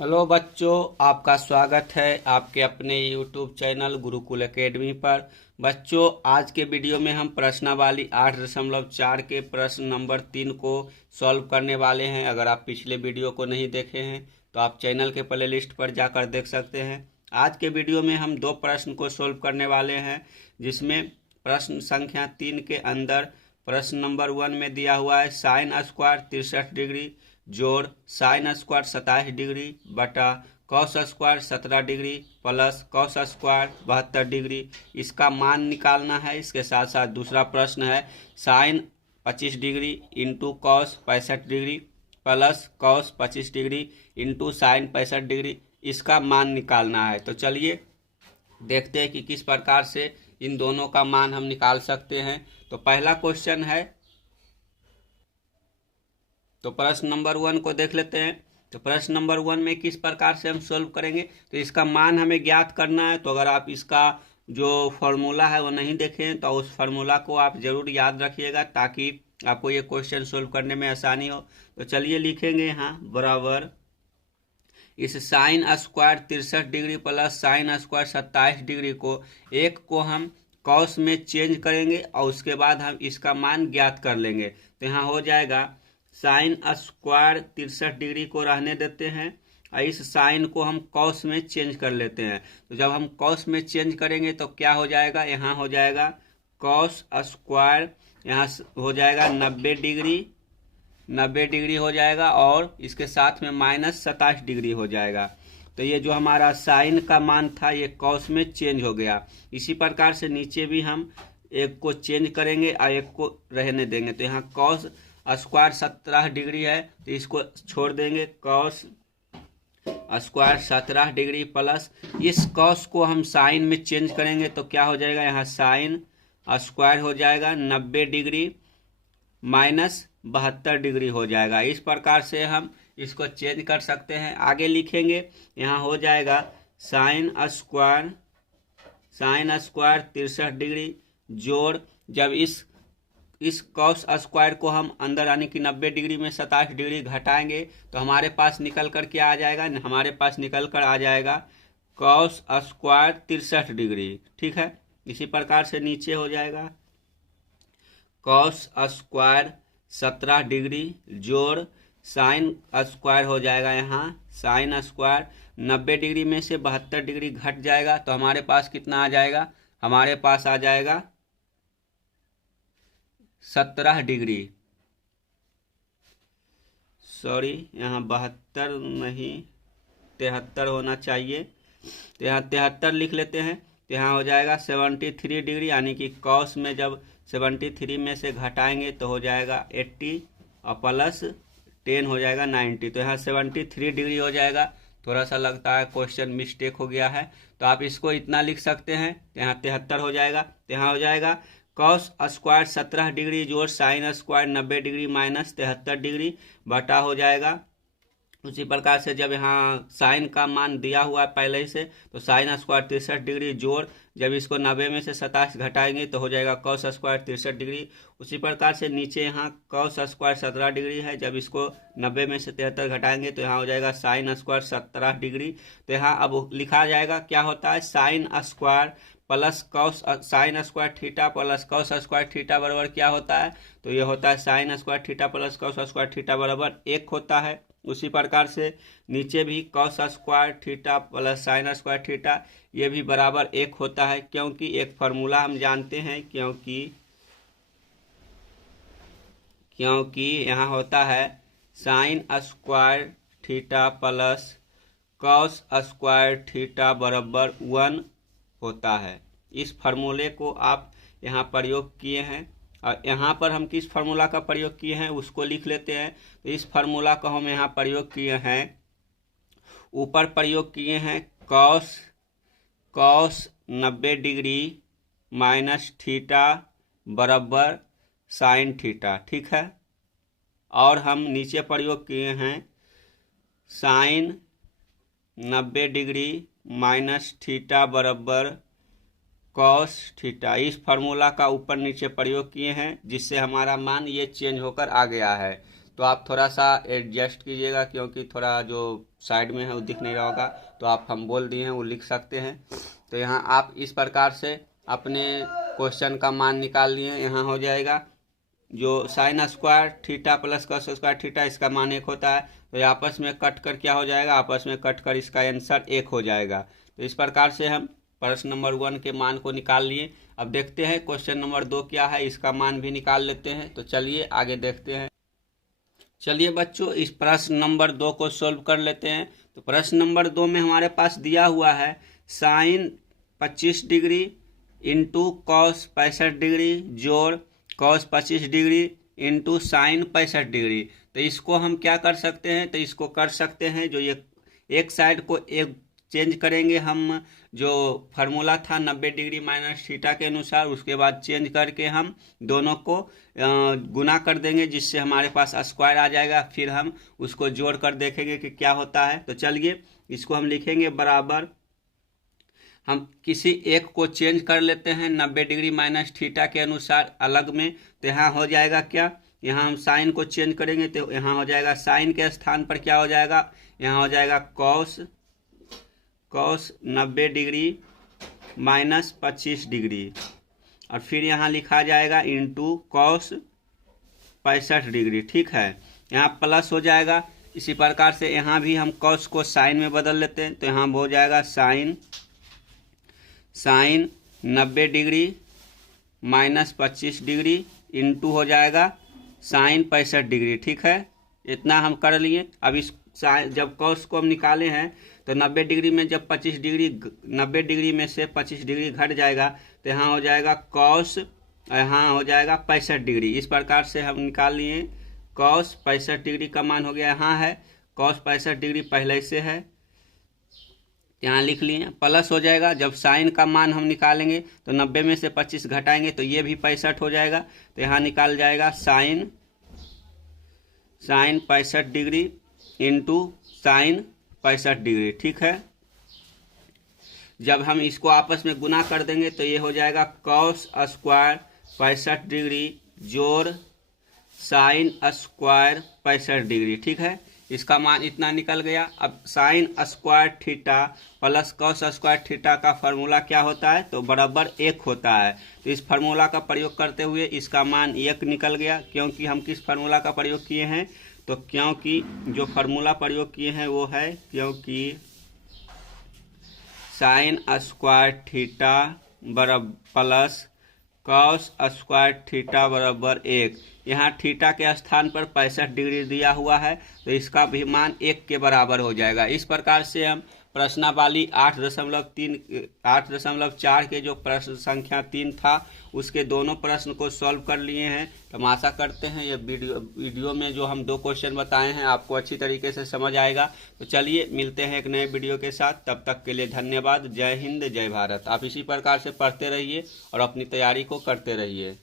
Hello बच्चों, आपका स्वागत है आपके अपने YouTube चैनल गुरुकुल एकेडमी पर। बच्चों, आज के वीडियो में हम प्रश्नावली 8.4 के प्रश्न नंबर 3 को सॉल्व करने वाले हैं। अगर आप पिछले वीडियो को नहीं देखे हैं तो आप चैनल के प्ले लिस्ट पर जाकर देख सकते हैं। आज के वीडियो में हम दो प्रश्न को सॉल्व करने वाले हैं, जिसमें प्रश्न संख्या 3 के अंदर प्रश्न नंबर 1 में दिया हुआ है साइन स्क्वायर 63 डिग्री जोड़ साइन स्क्वायर 27 डिग्री बटा cos square 17 degree plus cos square 72 degree, इसका मान निकालना है। इसके साथ साथ दूसरा प्रश्न है sine 25 degree into cos 65 degree plus cos 25 degree into sine 65 degree, इसका मान निकालना है। तो चलिए देखते हैं कि किस प्रकार से इन दोनों का मान हम निकाल सकते हैं। तो पहला क्वेश्चन है, तो प्रश्न नंबर 1 को देख लेते हैं। तो प्रश्न नंबर 1 में किस प्रकार से हम सोल्व करेंगे, तो इसका मान हमें ज्ञात करना है। तो अगर आप इसका जो फॉर्मूला है वो नहीं देखें तो उस फार्मूला को आप जरूर याद रखिएगा, ताकि आपको ये क्वेश्चन सोल्व करने में आसानी हो। तो चलिए लिखेंगे यहाँ बराबर इस sine square 63 degree plus sine square 27 degree को एक को हम कॉस में चेंज करेंगे और उसके बाद हम इसका मान ज्ञात कर लेंगे। तो यहाँ हो जाएगा साइन स्क्वायर 63 डिग्री को रहने देते हैं और इस साइन को हम कॉस में चेंज कर लेते हैं। तो जब हम कॉस में चेंज करेंगे तो क्या हो जाएगा, यहाँ हो जाएगा कॉस स्क्वायर, यहाँ हो जाएगा 90 डिग्री हो जाएगा और इसके साथ में माइनस 27 डिग्री हो जाएगा। तो ये जो हमारा साइन का मान था ये कॉस में चेंज हो गया। इसी प्रकार से नीचे भी हम एक को चेंज करेंगे और एक को रहने देंगे। तो यहाँ कॉस स्क्वायर 17 डिग्री है तो इसको छोड़ देंगे, कॉस स्क्वायर 17 डिग्री प्लस इस कॉस को हम साइन में चेंज करेंगे तो क्या हो जाएगा, यहाँ साइन स्क्वायर हो जाएगा 90 डिग्री माइनस 72 डिग्री हो जाएगा। इस प्रकार से हम इसको चेंज कर सकते हैं। आगे लिखेंगे, यहाँ हो जाएगा साइन स्क्वायर 63 डिग्री जोड़ जब इस कॉस स्क्वायर को हम अंदर यानी कि 90 डिग्री में 27 डिग्री घटाएंगे तो हमारे पास निकल कर क्या आ जाएगा, हमारे पास निकल कर आ जाएगा कॉस स्क्वायर 63 डिग्री। ठीक है, इसी प्रकार से नीचे हो जाएगा कॉस स्क्वायर 17 डिग्री जोड़ साइन स्क्वायर हो जाएगा, यहाँ साइन स्क्वायर 90 डिग्री में से 72 डिग्री घट जाएगा तो हमारे पास कितना आ जाएगा, हमारे पास आ जाएगा 17 डिग्री, सॉरी यहाँ 72 नहीं 73 होना चाहिए। तो यहाँ 73 लिख लेते हैं। तो यहाँ हो जाएगा 73 डिग्री, यानी कि कॉस में जब 73 में से घटाएंगे तो हो जाएगा 80 और प्लस 10 हो जाएगा 90। तो यहाँ 73 डिग्री हो जाएगा। थोड़ा सा लगता है क्वेश्चन मिस्टेक हो गया है, तो आप इसको इतना लिख सकते हैं। यहाँ 73 हो जाएगा। तो यहाँ हो जाएगा कॉस स्क्वायर 17 डिग्री जोड़ sine square 90 degree minus 73 degree बटा हो जाएगा। उसी प्रकार से जब यहाँ साइन का मान दिया हुआ है पहले ही से, तो साइन स्क्वायर 63 डिग्री जोड़ जब इसको 90 में से 27 घटाएंगे तो हो जाएगा कॉस स्क्वायर 63 डिग्री। उसी प्रकार से नीचे यहाँ कॉस स्क्वायर 17 डिग्री है, जब इसको 90 में से 73 घटाएंगे तो यहाँ हो जाएगा साइन स्क्वायर 17 डिग्री। तो यहाँ अब लिखा जाएगा क्या होता है, sine square plus cos sine square theta plus cos square theta बराबर क्या होता है, तो ये होता है sine square theta plus cos square theta बराबर 1 होता है। उसी प्रकार से नीचे भी cos square theta plus sine square theta ये भी बराबर 1 होता है, क्योंकि एक फार्मूला हम जानते हैं, क्योंकि यहाँ होता है sine square theta plus cos square theta बराबर 1 होता है। इस फार्मूले को आप यहाँ प्रयोग किए हैं और यहाँ पर हम किस फार्मूला का प्रयोग किए हैं उसको लिख लेते हैं। तो इस फार्मूला को हम यहाँ प्रयोग किए हैं, ऊपर प्रयोग किए हैं कॉस 90 डिग्री माइनस थीटा बराबर साइन थीटा। ठीक है, और हम नीचे प्रयोग किए हैं साइन 90 डिग्री माइनस थीटा बराबर कॉस थीटा। इस फार्मूला का ऊपर नीचे प्रयोग किए हैं, जिससे हमारा मान ये चेंज होकर आ गया है। तो आप थोड़ा सा एडजस्ट कीजिएगा, क्योंकि थोड़ा जो साइड में है वो दिख नहीं रहा होगा, तो आप हम बोल दिए हैं वो लिख सकते हैं। तो यहाँ आप इस प्रकार से अपने क्वेश्चन का मान निकाल लिए। यहाँ हो जाएगा जो sine square theta plus cos square theta, इसका मान 1 होता है, तो ये आपस में कट कर क्या हो जाएगा, आपस में कट कर इसका आंसर 1 हो जाएगा। तो इस प्रकार से हम प्रश्न नंबर 1 के मान को निकाल लिए। अब देखते हैं क्वेश्चन नंबर 2 क्या है, इसका मान भी निकाल लेते हैं। तो चलिए आगे देखते हैं। चलिए बच्चों, इस प्रश्न नंबर 2 को सोल्व कर लेते हैं। तो प्रश्न नंबर 2 में हमारे पास दिया हुआ है sine 25 degree into cos 65 degree जोड़ cos 25 degree into sine 65 degree. तो इसको हम क्या कर सकते हैं, तो इसको कर सकते हैं जो ये एक साइड को एक चेंज करेंगे हम, जो फार्मूला था 90 डिग्री माइनस थीटा के अनुसार, उसके बाद चेंज करके हम दोनों को गुना कर देंगे, जिससे हमारे पास स्क्वायर आ जाएगा। फिर हम उसको जोड़ कर देखेंगे कि क्या होता है। तो चलिए इसको हम लिखेंगे बराबर, हम किसी एक को चेंज कर लेते हैं 90 डिग्री माइनस थीटा के अनुसार अलग में। तो यहाँ हो जाएगा क्या, यहाँ हम साइन को चेंज करेंगे तो यहाँ हो जाएगा साइन के स्थान पर क्या हो जाएगा, यहाँ हो जाएगा कॉस 90 डिग्री माइनस 25 डिग्री, और फिर यहाँ लिखा जाएगा इंटू कॉस 65 डिग्री। ठीक है, यहाँ प्लस हो जाएगा। इसी प्रकार से यहाँ भी हम कॉस को साइन में बदल लेते हैं। तो यहाँ हो जाएगा sine 90 degree minus 25 degree into हो जाएगा साइन 65 डिग्री। ठीक है, इतना हम कर लिए। अब इस जब कॉस को हम निकाले हैं तो 90 डिग्री में जब 90 डिग्री में से 25 डिग्री घट जाएगा, तो यहाँ हो जाएगा कॉस, यहाँ हो जाएगा 65 डिग्री। इस प्रकार से हम निकाल लिए कॉस 65 डिग्री का मान हो गया, यहाँ है कॉस 65 डिग्री पहले से है, यहाँ लिख लिए। प्लस हो जाएगा, जब साइन का मान हम निकालेंगे तो 90 में से 25 घटाएंगे तो ये भी 65 हो जाएगा। तो यहाँ निकाल जाएगा sine 65 degree into sine 65 degree. ठीक है, जब हम इसको आपस में गुना कर देंगे तो ये हो जाएगा कॉस स्क्वायर 65 डिग्री जोड़ साइन स्क्वायर 65 डिग्री। ठीक है, इसका मान इतना निकल गया। अब sine square theta plus cos square theta का फार्मूला क्या होता है, तो बराबर 1 होता है। तो इस फार्मूला का प्रयोग करते हुए इसका मान 1 निकल गया। क्योंकि हम किस फार्मूला का प्रयोग किए हैं, तो क्योंकि जो फार्मूला प्रयोग किए हैं वो है क्योंकि साइन स्क्वायर थीटा बराबर प्लस कॉस स्क्वायर थीटा बराबर 1। यहाँ थीटा के स्थान पर 65 डिग्री दिया हुआ है, तो इसका भी मान 1 के बराबर हो जाएगा। इस प्रकार से हम प्रश्नावली 8.4 के जो प्रश्न संख्या 3 था उसके दोनों प्रश्न को सॉल्व कर लिए हैं। तो हम आशा करते हैं ये वीडियो में जो हम 2 क्वेश्चन बताए हैं आपको अच्छी तरीके से समझ आएगा। तो चलिए मिलते हैं एक नए वीडियो के साथ, तब तक के लिए धन्यवाद। जय हिंद, जय भारत। आप इसी प्रकार से पढ़ते रहिए और अपनी तैयारी को करते रहिए।